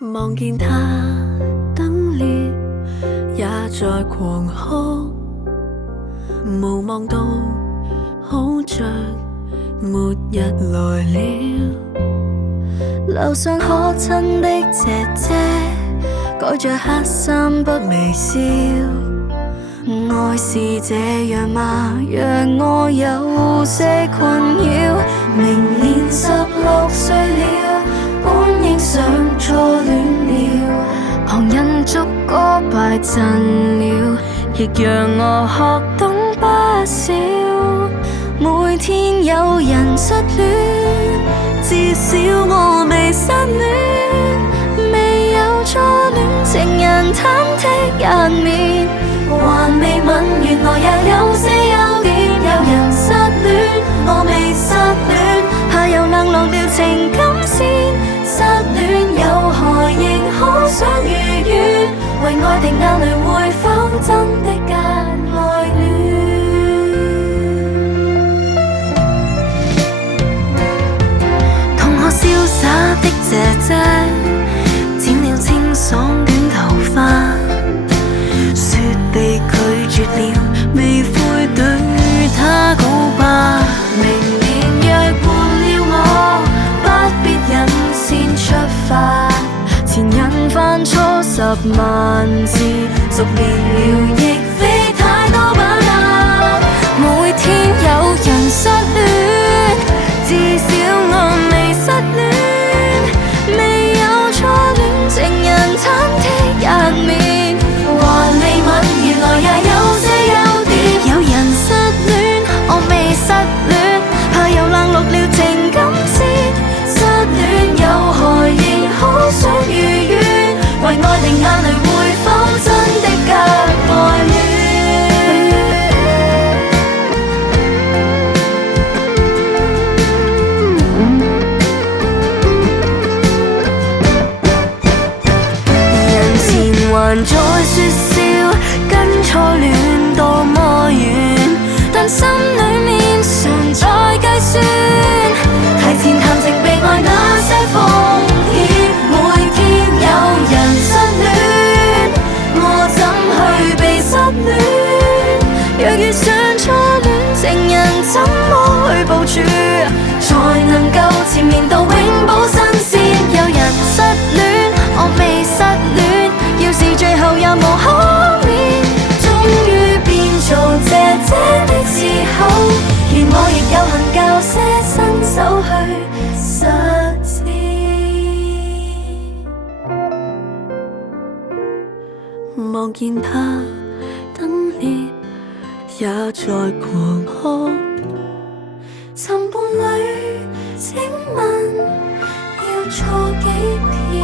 望見他燈烈也在狂哭，無望到好像末日來了。樓上可親的姐姐改着黑衫不微笑，愛是這樣嗎？讓我有些困擾。明年16歲了，本應想初戀了，旁人逐個敗陣了，亦讓我學懂不少。每天有人失戀，至少我未失戀，未有初戀，情人忐忑入眠，還未吻，原來也有些優點。有人失戀，我未失戀，怕又冷落了情感線。失戀有何亦好想如願，為愛的眼淚會否真的格外暖？同學瀟灑的姐姐剪了清爽短頭髮，說被拒絕了，未悔對他告白。明年約伴了我，不必忍先出發。前人犯錯10萬次，熟練了亦非太多把握。每天有人失戀，至少我未失戀，未有初戀，情人忐忑入眠，還未吻，原來也有些優點。有人失戀，我未失戀，怕又冷落了情感線。失戀有何亦好想如願，為愛定眼淚會否真的格外暖？人前還在説笑，跟初戀多麼遠，但心裡面常在計算，提前談情被愛那些風險。每天有人失戀，我怎去被失戀？若遇上初戀，情人怎麼去部署，才能夠纏綿到永保新鮮？有人失戀，我未失戀，要是最後也無可免，終於變做姐姐的時候，願我亦有幸教些新手去實踐。望見他燈烈也在狂哭，尋伴侶，請問要錯幾遍？